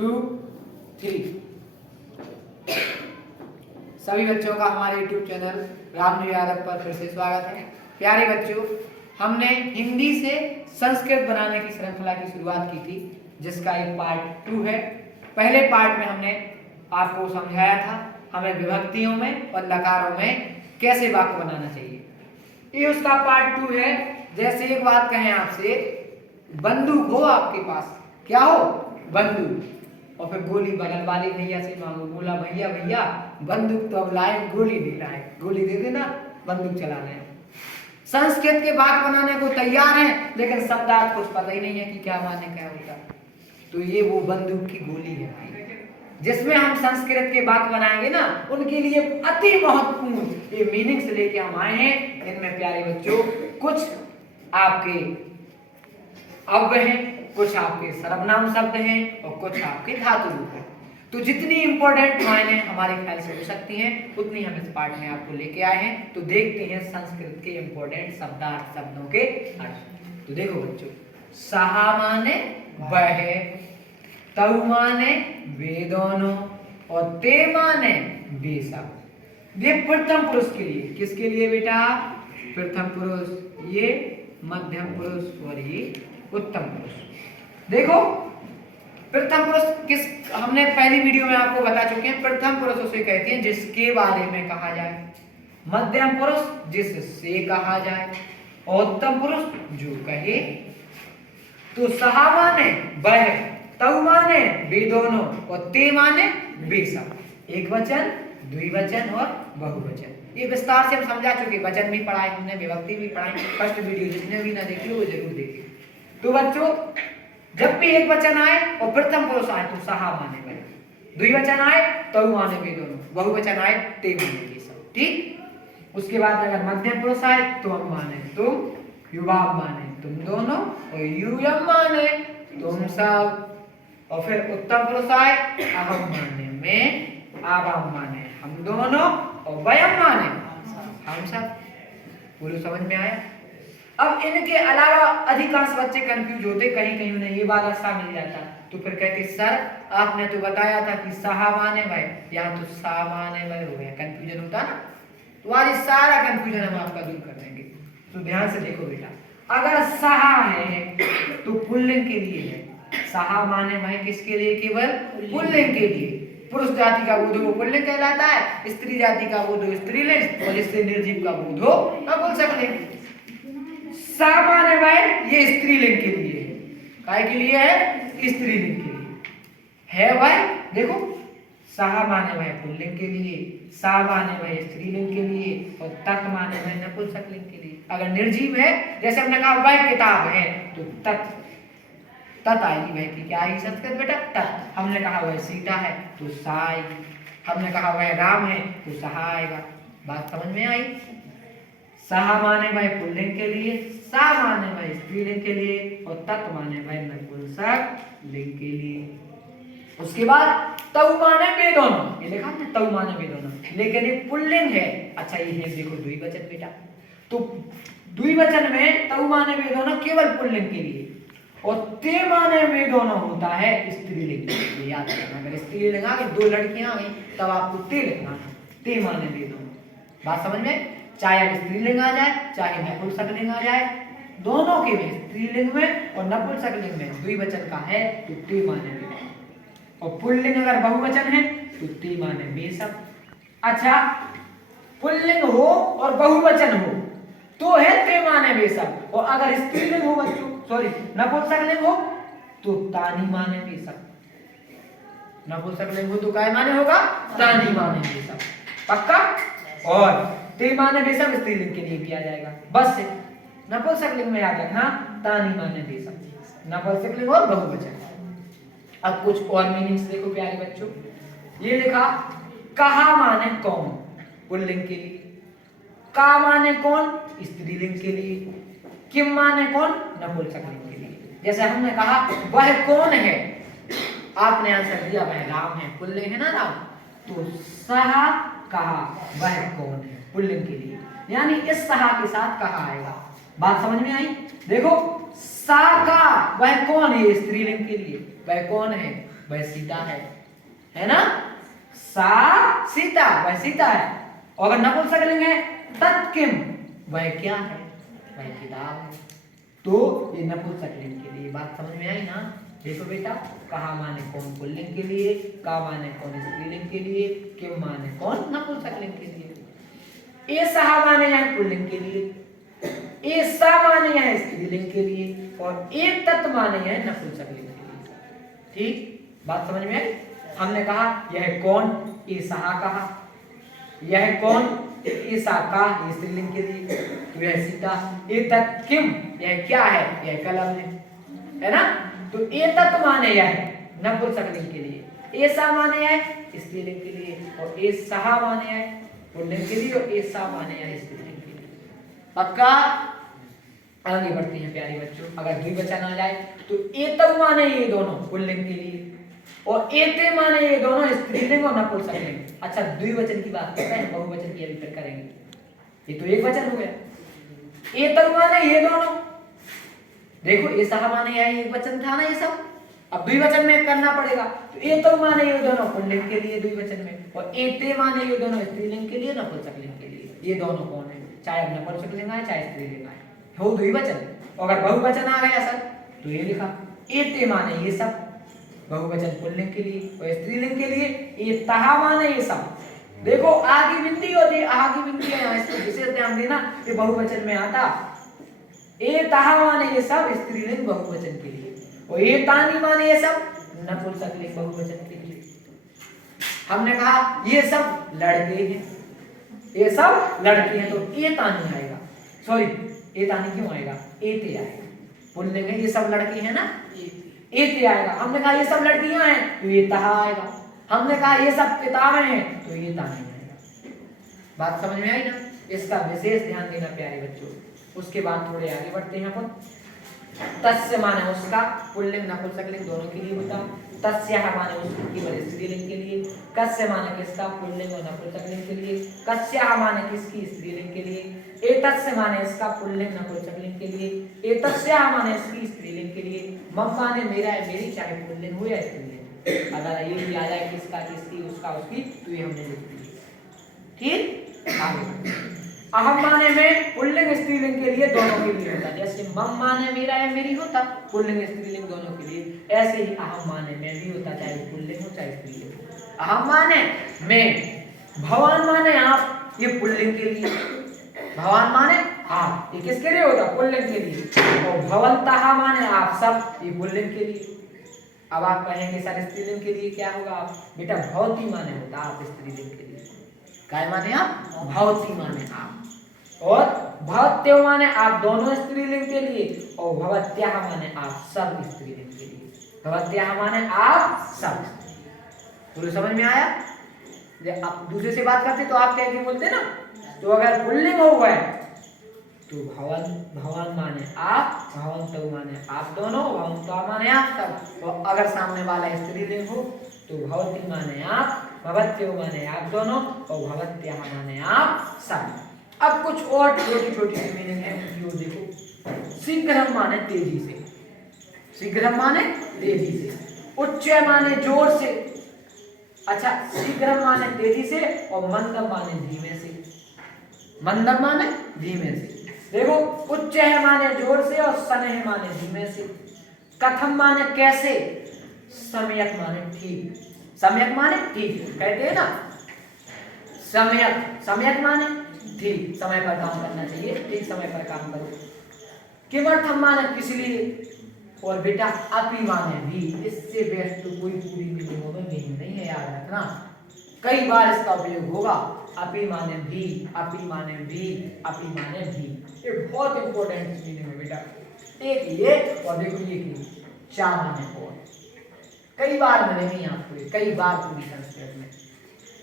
2 3। सभी बच्चों का हमारे YouTube चैनल रामदेव यादव पर फिर से स्वागत है। प्यारे बच्चों, हमने हिंदी से संस्कृत बनाने की श्रृंखला की शुरुआत की थी, जिसका एक पार्ट 2 है। पहले पार्ट में हमने आपको समझाया था हमें विभक्तियों में और लकारों में कैसे वाक्य बनाना चाहिए। ये उसका पार्ट 2 है। जैसे एक बात कहें आपसे, बंदूक हो आपके पास, क्या हो? बंदूक। और फिर गोली बगल वाले भैया से मांगो, बोला भैया भैया बंदूक तो अब लाए, गोली दे रहा है, गोली दे देना, बंदूक चलाना है। संस्कृत के वाक्य बनाने को तैयार हैं, लेकिन शब्दार्थ कुछ पता ही नहीं है कि क्या माने क्या होता। तो ये वो बंदूक की गोली है भाई, जिसमें हम संस्कृत के वाक्य बनाएंगे ना, उनके लिए अति महत्वपूर्ण ये मीनिंग्स लेके हम आए हैं। इनमें प्यारे बच्चों कुछ आपके अव्यय हैं, कुछ आपके सर्वनाम शब्द हैं और कुछ आपके धातु रूप हैं। तो जितनी इंपॉर्टेंट मायने हमारे ख्याल से हो सकती हैं, उतनी हम इस पार्ट में आपको लेके आए हैं। तो देखते हैं संस्कृत के इंपॉर्टेंट शब्दार्थ शब्दों के अर्थ। तो देखो बच्चों, सहा माने वह, तव माने वे दोनों और ते माने वे सब। ये प्रथम पुरुष के लिए, किसके लिए बेटा? प्रथम पुरुष, ये मध्यम पुरुष और ये उत्तम पुरुष। देखो प्रथम पुरुष किस, हमने पहली वीडियो में आपको बता चुके हैं। प्रथम पुरुष उसे कहते हैं जिसके बारे में कहा जाए, मध्यम पुरुष जिससे कहा जाए और उत्तम पुरुष जो कहे। तो सहा माने वह, तव माने वे दोनों और ते माने वे सब। एक वचन, द्विवचन और बहुवचन। ये विस्तार से हम समझा चुके, वचन भी पढ़ाए हमने, विभक्ति भी पढ़ाई। फर्स्ट वीडियो जिसने भी ना देखी वो जरूर देखिए। तो बच्चों, जब भी एक वचन आए और प्रथम पुरुष आए तो सहा माने वह, द्विवचन आए तव माने वे दोनों, बहुवचन आए ते माने वे सब। ठीक। उसके बाद अगर मध्यम पुरुष आए तो हम माने तुम, युवाम माने तुम दोनों और यूयम माने तुम सब। और फिर उत्तम पुरुष आए, अहम माने मैं, आवाम माने हम दोनों और वयम माने हम सब। पूरी समझ में आया? अब इनके अलावा अधिकांश बच्चे कंफ्यूज होते, कहीं कहीं उन्हें ये वाला सा मिल जाता, तो फिर कहते सर आपने तो बताया था कि सहा माने वह, यहाँ तो सा माने वह हो गया, कंफ्यूजन होता ना। तो आज सारा कंफ्यूजन हम आपका दूर कर देंगे। तो ध्यान से देखो बेटा, अगर सहा है तो पुल्लिंग के लिए है। सहा माने वह किसके लिए? केवल पुल्लिंग के लिए। पुरुष जाति का बोध वो पुल्लिंग कहलाता है, स्त्री जाति का बोध स्त्रीलिंग और इससे निर्जीव का बोध हो नपुंसकलिंग। सा माने वह ये स्त्रीलिंग के लिए है। काय के लिए है? स्त्रीलिंग के लिए है वह। देखो सहा माने वह पुल्लिंग के लिए, सा माने वह स्त्रीलिंग के लिए और तत् माने वह नपुंसकलिंग के लिए। अगर निर्जीव है, जैसे हमने कहा वह किताब है, तो तत् तत् आएगी। वह की क्या आई संस्कृत बेटा? तत्। हमने कहा वह सीता है तो सा आएगी। हमने कहा वह राम है तो सहा आएगा। बात समझ में आई? सहा माने वह पुल्लिंग के लिए, सा माने वह स्त्रीलिंग के लिए और तत् माने वह नपुंसकलिंग के लिए। उसके बाद तव माने वे दोनों, ये लिखा है तव माने वे दोनों, लेकिन ये पुल्लिंग है। अच्छा ये है देखो द्विवचन बेटा, तो द्विवचन में तव माने वे दोनों केवल पुल्लिंग के लिए और ते माने वे दोनों होता है स्त्रीलिंग। ये याद रखना, अगर स्त्रीलिंग आ गई, दो लड़कियां आ गई, तब आपको ते लिखना है, ते माने वे दोनों। बात समझ में? चाहे अब स्त्रीलिंग आ जाए चाहे नपुंसकलिंग आ जाए, दोनों के में, स्त्रीलिंग में और नपुंसकलिंग में द्विवचन का है तो ते माने वे दोनों, और पुल्लिंग अगर बहुवचन है तो ते माने वे सब। अच्छा, पुल्लिंग हो और बहुवचन हो तो है ते माने वे सब, और अगर स्त्रीलिंग हो बच्चों, सॉरी नपुंसकलिंग हो तो तानी माने वे सब। नपुंसकलिंग हो तो काय माने होगा? तानी माने वे सब। पक्का? और ते माने वे सब स्त्रीलिंग के लिए भी आ जाएगा। बस से नपुंसकलिंग में याद रखना तानी माने वे सब, नपुंसकलिंग और बहुवचन। अब कुछ और मीनिंग्स देखो प्यारे बच्चों। ये लिखा कहा माने कौन, पुल्लिंग के लिए। का माने कौन, स्त्रीलिंग के लिए। किम माने कौन, नपुंसकलिंग के लिए। जैसे हमने कहा वह कौन है, आपने आंसर दिया वह राम है, पुल्लिंग है ना राम, तो सहा कहा वह कौन है, पुल्लिंग के लिए, यानी इस सहा के साथ कहा आएगा। बात समझ में आई? देखो सा का वह कौन है, स्त्रीलिंग के लिए वह कौन है, वह सीता है ना? सा सीता, वह सीता है। और अगर नपुंसकलिंग है तत्किम, वह क्या है? वह किताब है। तो ये नपुंसकलिंग के लिए बात समझ में आई ना? देखो बेटा, कहा माने कौन पुल्लिंग के लिए, का माने कौन स्त्रीलिंग के लिए, किम माने कौन नपुंसकलिंग के लिए। ए सहा माने यहाँ पुल्लिंग के लिए, ए सा माने यहाँ स्त्रीलिंग के लिए, और एक तत्व माने यहाँ नपुंसकलिंग के लिए। ठीक, बात समझ में आई? हमने कहा यह कौन, ए सहा कहा, यह कौन, ए सा का, ये स्त्रीलिंग के लिए, तो यह सीता। ए तत् किम, यह क्या है? यह कलम है ना? तो ए तत्व माने यह नपुंसकलिंग के लिए, ए सा माने यह स्त्रीलिंग के लिए, और ए सहा माने यह पुल्लिंग के लिए, और ए सा माने यह स्त्रीलिंग के लिए। पक्का? आगे बढ़ते हैं प्यारे बच्चों। अगर द्विवचन आ जाए तो एतव माने ये दोनों पुल्लिंग के लिए, और एते माने ये दोनों स्त्रीलिंग और नपुंसकलिंग। अच्छा, द्विवचन की बात करते हैं, बहुवचन की अभी फिर करेंगे। ये तो एक वचन हो गया। एतव माने ये दोनों, देखो ये सहा माने यह एक वचन था ना, ये सब अब द्विवचन में करना पड़ेगा। तो एतव माने ये दोनों पुल्लिंग के लिए द्विवचन में, और एते माने ये दोनों स्त्रीलिंग के लिए, नपुंसकलिंग के लिए। ये दोनों कौन है? चाहे नपुंसकलिंग आए चाहे स्त्रीलिंग आए, हो द्विवचन। अगर बहुवचन आ गया सर तो ये लिखा एते माने ये सब, बहुवचन पुल्लिंग के लिए, और स्त्रीलिंग के लिए ये तहा माने ये सब। देखो आ की बिंदी होती है, आ की बिंदी है, इसको विशेष ध्यान देना, ये बहुवचन में आता। ए तहा माने ये सब स्त्रीलिंग बहुवचन के लिए, और ए तानी माने ये सब नपुंसकलिंग बहुवचन के लिए। हमने कहा ये सब लड़के हैं, ये सब लड़के हैं, तो ए तानी आएगा, सॉरी ए तानी क्यों आएगा? एते आएगा। पुल्लिंग है, ये सब लड़की है ना, एते आएगा। हमने कहा ये सब लड़कियां हैं, तो ये तहा आएगा। हमने कहा ये सब किताबें हैं, तो ये तानी आएगा। बात समझ में आई ना? इसका विशेष ध्यान देना प्यारे बच्चों। उसके बाद थोड़े आगे बढ़ते हैं अपन। तस्य माने उसका, पुल्लिंग नपुंसकलिंग दोनों के लिए होता। तस्याह माने उसकी केवल स्त्रीलिंग के लिए। कस्य माने किसका, पुल्लिंग और नपुंसकलिंग के लिए। कस्याह माने किसकी, स्त्रीलिंग के लिए। एतस्य माने इसका, पुल्लिंग नपुंसकलिंग के लिए। एतस्याह माने इसकी, स्त्रीलिंग के लिए। मम माने मेरा है मेरी, चाहे पुल्लिंग हो या स्त्रीलिंग। अगर ये भी आ जाए किसका, किसकी, उसका, उसकी, तो ये हमने लिख दी। ठीक, आगे अहम माने में पुल्लिंग स्त्रीलिंग के लिए दोनों के लिए होता। जैसे मम माने मेरा है मेरी होता, पुल्लिंग स्त्रीलिंग दोनों के लिए, ऐसे ही अहम माने में भी होता, चाहे पुल्लिंग हो चाहे स्त्रीलिंग हो। अहम माने में, भवान माने आप, ये पुल्लिंग के लिए। भवान माने आप, ये किसके लिए होता? पुल्लिंग के लिए। और भवंतः माने आप सब, ये पुल्लिंग के लिए। अब आप कहेंगे सर स्त्रीलिंग के लिए क्या होगा? बेटा भवती माने होता आप स्त्रीलिंग के लिए। क्या माने आप? भवती माने आप, और भवत्यौ माने आप दोनों स्त्रीलिंग के लिए, और भवत्याः माने आप सब स्त्रीलिंग के लिए। भवत्याः माने आप सब। पूरे समझ में आया? जब आप दूसरे से बात करते तो आप क्या क्यों बोलते ना? तो अगर पुल्लिंग हो गए तो भवन, भवन माने आप, भवन्तौ माने आप दोनों, भवन्तः माने आप सब। और अगर सामने वाला स्त्रीलिंग हो तो भवती माने आप, भवत्यौ माने आप दोनों, और भवत्याः माने आप सब। अब कुछ और छोटी छोटी मीनिंग है, जो देखो। शीघ्रम माने तेजी से, शीघ्रम माने तेजी से। उच्च माने जोर से। अच्छा, शीघ्रम माने तेजी से, और मंदम माने धीमे से। मंदम माने धीमे से। देखो उच्च है माने जोर से, और शनैः माने धीमे से। कथम माने कैसे, सम्यक माने ठीक। सम्यक माने ठीक, कहते हैं ना सम्यक, सम्यक माने ठीक, समय पर काम करना चाहिए, ठीक समय पर काम करो। किमर्थम माने किस लिए, और बेटा अपि माने भी। इससे बेस्ट तो कोई पूरी मीनिंगों में नहीं है, याद रखना। कई बार इसका उपयोग होगा। अपि माने भी, अपि माने भी, अपि माने भी। ये बहुत इंपॉर्टेंट मीनिंग है बेटा। एक ये, और देखो ये चा माने और। कई बार मिलेंगे आपको, कई बार पूरी संस्कृत में।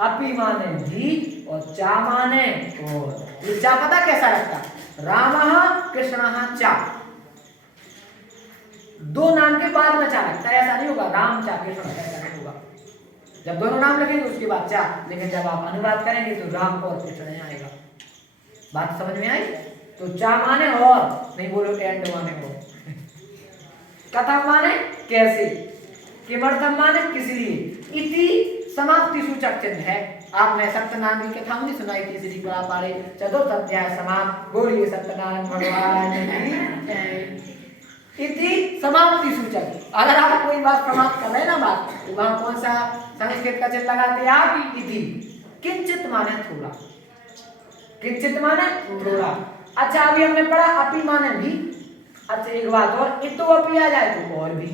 अपि माने भी, और चा माने और। ये चा पता कैसा लगता? रामः कृष्णः चा, दो नाम के बाद में चा लगता है, ऐसा नहीं होगा राम चा कृष्ण, ऐसा नहीं होगा। जब दोनों नाम लगेंगे उसके बाद चा, लेकिन जब आप अनुवाद करेंगे तो राम और कृष्ण आएगा। बात समझ में आई? तो चा माने और, नहीं बोलो एंड माने और। कथम माने कैसे, किमर्थम माने किस लिए। इति समाप्ति सूचक चिन्ह है। आपने सत्यनारायण की कथा नहीं सुनाई थी, श्री पुरा पारे चतुर्थ अध्याय समाप्त। बोलिए सत्यनारायण भगवान की। इति समाप्ति सूचक, अगर आप कोई बात समाप्त कर रहे ना बात, तो वहां कौन सा संस्कृत का चिन्ह लगाते आप, इति। किंचित माने थोड़ा, किंचित माने थोड़ा। अच्छा अभी हमने पढ़ा अपि माने भी। अच्छा एक बात और, इतो अपि आ जाए तो और भी,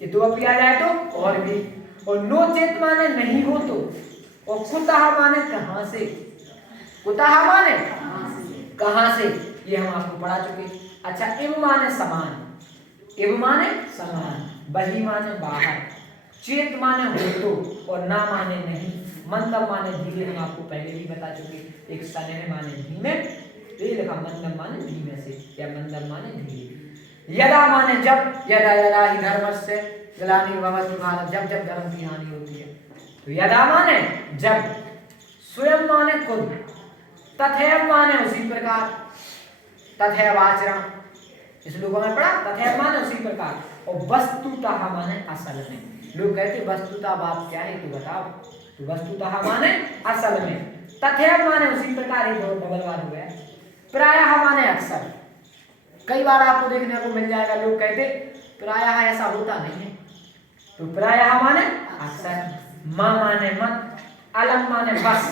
इतो अपि आ जाए तो और भी, और नो चेत माने नहीं हो तो, और कुतः माने कहां से, कुतः माने कहां से, ये हम आपको पढ़ा चुके। अच्छा इव माने समान, इव माने समान, बही माने बाहर, चेत माने हो तो, और ना माने नहीं, मंदम माने धीरे, हम आपको पहले ही बता चुके। एक सने माने धीमे, ये लिखा मंदम माने धीमे से, या मंदम माने धीरे। यदा माने जब, यदा यदा ही धर्मस्य ग्लानिर्भवति भारत, जब जब धर्म की हानि होती है। तो यदा माने जब, स्वयं माने खुद, तथैव माने उसी प्रकार, तथैव आचरण, इस लोगों में पढ़ा, तथैव माने उसी प्रकार, और वस्तुतः माने असल में। लोग कहते वस्तुतः बात क्या है तो बताओ, तो वस्तुतः माने असल में, तथैव माने उसी प्रकार, ही दो डबल बार हो गया। प्रायः माने अक्सर, कई बार आपको देखने को मिल जाएगा लोग कहते प्रायः ऐसा होता नहीं है, तो प्रायः माने अक्सर। मां माने मत, अलम माने बस,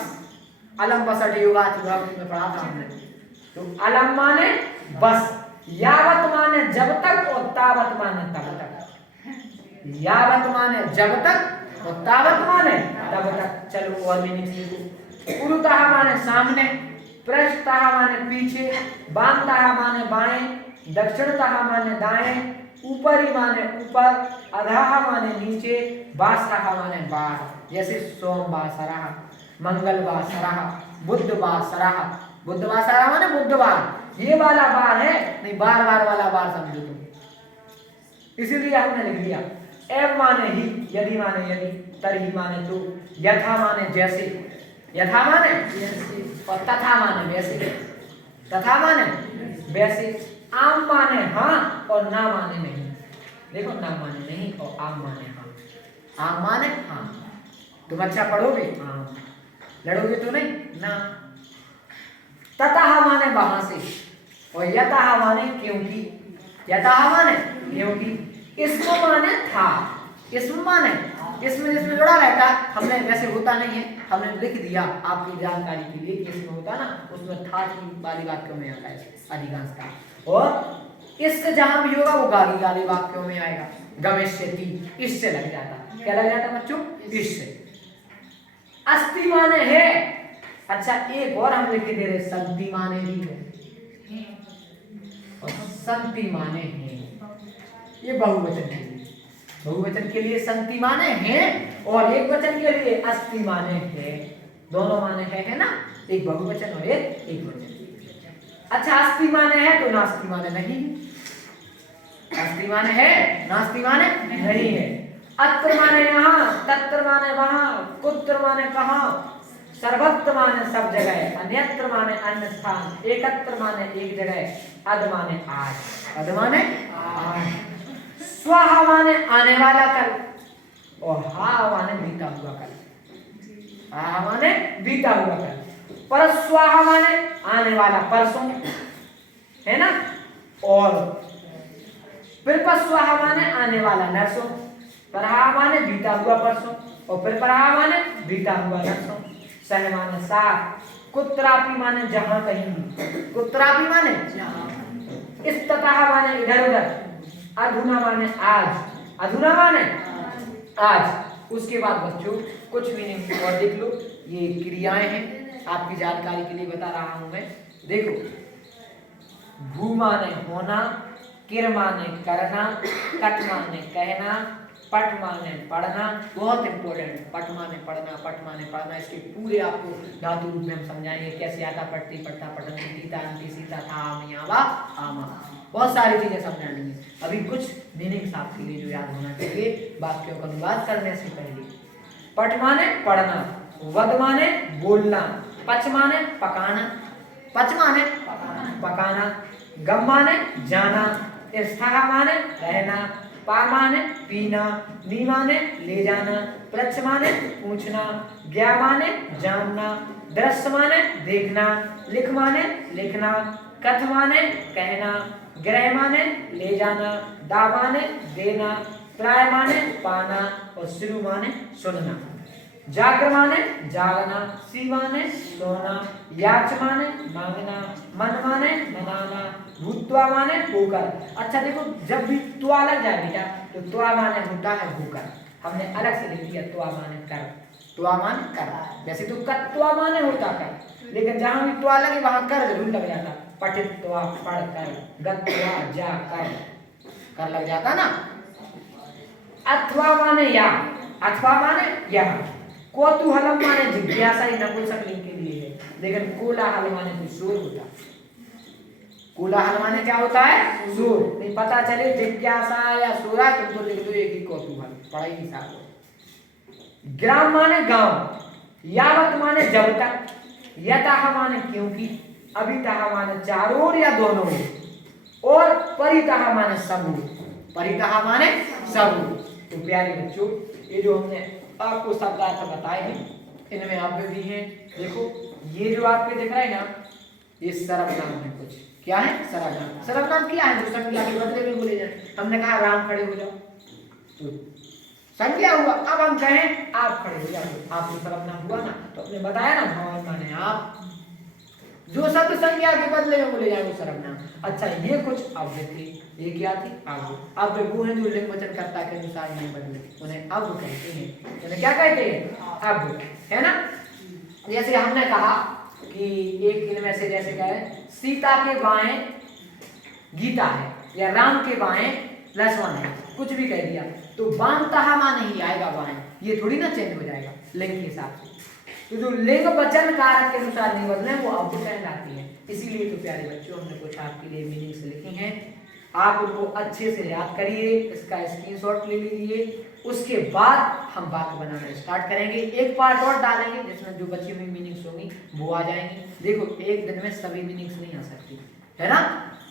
अलम बस योगा में पढ़ा था हमने, तो अलम माने बस, यावत माने जब तक, और तावत माने तब तक, यावत माने जब तक, और तावत माने तब तक। चलो और मीनिंग लिखो। पुरुतः माने सामने, पृष्ठतः माने पीछे, बामतः माने बाएं, दक्षिणतः माने दाएं, ऊपरी माने ऊपर, अधः माने नीचे, वासरः माने बाहर। जैसे सोमवासरः, मंगलवासरः, बुधवासरः, बुधवासरः माने बुधवार, ये वाला बार है नहीं, बार बार वाला बार समझो तुम, इसीलिए हमने लिख दिया। एव माने ही, यदि माने यदि, तरही माने तो, यथा माने जैसे, यथा माने जैसे, और तथा माने वैसे, तथा माने वैसे। आम माने हाँ, और ना माने नहीं। देखो ना माने नहीं और आम माने हाँ। आम माने हाँ, तुम अच्छा पढ़ोगे हाँ, लड़ोगे तो नहीं ना। ततः माने वहां से, और यतः माने क्योंकि, यतः माने क्योंकि। इसको माने था, इसमें माने, इसमें जिसमें जुड़ा रहता, हमने वैसे होता नहीं है, हमने लिख दिया आपकी जानकारी के लिए, इसमें होता ना, उसमें था वाली वाक्यों में आता है अधिकांश का, और इससे जहां भी होगा वो गाली गाली वाक्यों में आएगा। गमिष्यति, इससे लग जाता, क्या लग जाता बच्चों, इससे। अस्ति माने है। अच्छा एक और हम लिख के दे रहे, संति माने भी है, और संति माने हैं, ये बहुवचन के लिए, बहुवचन के लिए संति माने हैं, और एक वचन के लिए अस्ति माने है। दोनों माने है ना, एक बहुवचन और एक वचन। अच्छा अस्ति माने है तो नास्ति माने नहीं, अस्ति माने है, नास्ति माने नहीं है। अत्र माने यहाँ, तत्र माने वहां, कुत्र माने कहाँ, सर्वत्र माने सब जगह, अन्यत्र माने अन्य स्थान, एकत्र माने एक जगह, अद माने आज, अद माने आज। स्वः माने आने वाला कल, और हा माने बीता हुआ कल, हा माने बीता हुआ कल। परस्वाह माने आने वाला परसों, है ना, और पिरपस्वाह माने आने वाला नरसों, परहा माने बीता हुआ परसों, और फिर परहा माने बीता हुआ नरसों। सह माने साथ, कुत्रापि माने जहां कहीं भी, कुत्रापि माने जहां। इस्ततः माने इधर उधर, अधुना माने आज, अधुना माने आज। उसके बाद बच्चों कुछ मीनिंग और देख लो, ये क्रियाएं हैं, आपकी जानकारी के लिए बता रहा हूं मैं। देखो भू माने होना, किर माने करना, कट माने कहना, पट माने पढ़ना, बहुत इंपॉर्टेंट, पट माने पढ़ना, पट माने पढ़ना। इसके पूरे आपको धातु रूप में हम समझाएंगे, कैसे आता, पढ़ती, पढ़ता, पठन, सीता, अंति, सीता, था, आवा, आमा, बहुत सारी चीजें समझानी है। अभी कुछ मीनिंग्स आपके लिए जो याद होना चाहिए वाक्यों का अनुवाद करने से पहले। पट माने पढ़ना, वद माने बोलना, पच माने पकाना, पच माने पकाना, गम माने जाना, स्थः माने रहना, पा माने पीना, नी माने ले जाना, प्रच्छ माने पूछना, ज्ञा माने जानना, दृश्य माने देखना, लिख माने लिखना, कथ माने कहना, ग्रह माने ले जाना, दा माने देना, त्राय माने पाना और श्रु माने सुनना। जाग्र माने जागना, सी माने सोना, याच माने मांगना, मन माने मनाना, भूत्वा माने होकर। अच्छा देखो, जब भी त्वा लग जाए बेटा तो त्वा माने होता है होकर, हमने अलग से लिख दिया त्वा माने कर, त्वा माने कर। वैसे तो कत्वा माने होता कर, लेकिन जहां भी त्वा लगे वहां कर जरूर लग जाता। पठित्वा पढ़ कर, गत्वा जा कर लग जाता ना। अथवा माने या, अथवा माने यह, कौतूहलम माने जिज्ञासा, ही नपुंसकलिंग के लिए है, लेकिन कोलाहल माने कोई शोर होता है। कोलाहल माने क्या होता है? शोर। नहीं पता चले जिज्ञासा या शोर है तुम तो लिख दो एक ही कौतूहल, पढ़ाई नहीं साथ। ग्राम माने गांव, यावत माने जब तक, यतः माने क्योंकि, अभितः माने चारों ओर या दोनों ओर, और परितः माने सब ओर, परितः माने सब ओर। तो प्यारे बच्चों, ये जो हमने आपको शब्दार्थ बताए हैं इनमें अव्यय भी हैं। देखो ये जो आपके दिख रहा है ना, ये सर्वनाम है। कुछ क्या है? सर्वनाम। सर्वनाम क्या है? जो संज्ञा के बदले में बोले जाए। हमने कहा राम खड़े हो जाओ तो संज्ञा हुआ, अब हम कहें आप खड़े हो जाओ, आप तो सर्वनाम हुआ ना। तो अपने बताया ना भगवान माने आप, जो शब्द संज्ञा के बदले में बोले जाए वो सर्वनाम। अच्छा ये कुछ अव्यय थे, ये क्या थी? अव्यय। अव्यय वो है जो लिंग वचन कर्ता के अनुसार नहीं बदले, उन्हें अव्यय कहते हैं। उन्हें क्या कहते हैं? अव्यय, है ना। जैसे हमने कहा कि एक इनमें से जैसे कहे सीता के बाएं गीता है, या राम के बाएं लक्ष्मण है, कुछ भी कह दिया तो बांतः माने ही आएगा बाएं, ये थोड़ी ना चेंज हो जाएगा लिंग के हिसाब से। तो जो लिंग वचन कारक के अनुसार नहीं बदले वो अव्यय कहलाती है। इसीलिए तो प्यारे बच्चों हमने कुछ आपके लिए मीनिंग्स लिखी हैं, आप उनको अच्छे से याद करिए, इसका स्क्रीनशॉट ले लीजिए। उसके बाद हम बात बनाना स्टार्ट करेंगे। एक पार्ट और डालेंगे जिसमें जो बची हुई मीनिंग्स होंगी वो आ जाएंगी। देखो एक दिन में सभी मीनिंग्स नहीं आ सकती, है ना।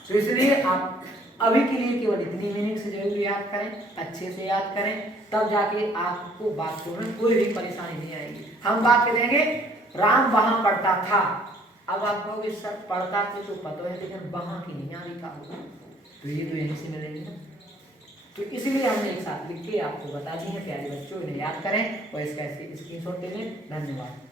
तो इसलिए आप अभी के लिए केवल इतनी मीनिंग्स जरूर याद करें, अच्छे से याद करें, तब जाके आपको वाक्यों में कोई भी परेशानी नहीं आएगी। हम वाक्य देंगे राम वहां पढ़ता था, अब आप कहोगे सर पढ़ता थे तो पता है लेकिन वहां की नहीं आ रही था, तो ये तो यहीं से मिलेंगे ना। तो इसलिए हमने एक साथ लिख के आपको बता दी है। प्यारे बच्चों इन्हें याद करें और इसका स्क्रीनशॉट ले लें। धन्यवाद।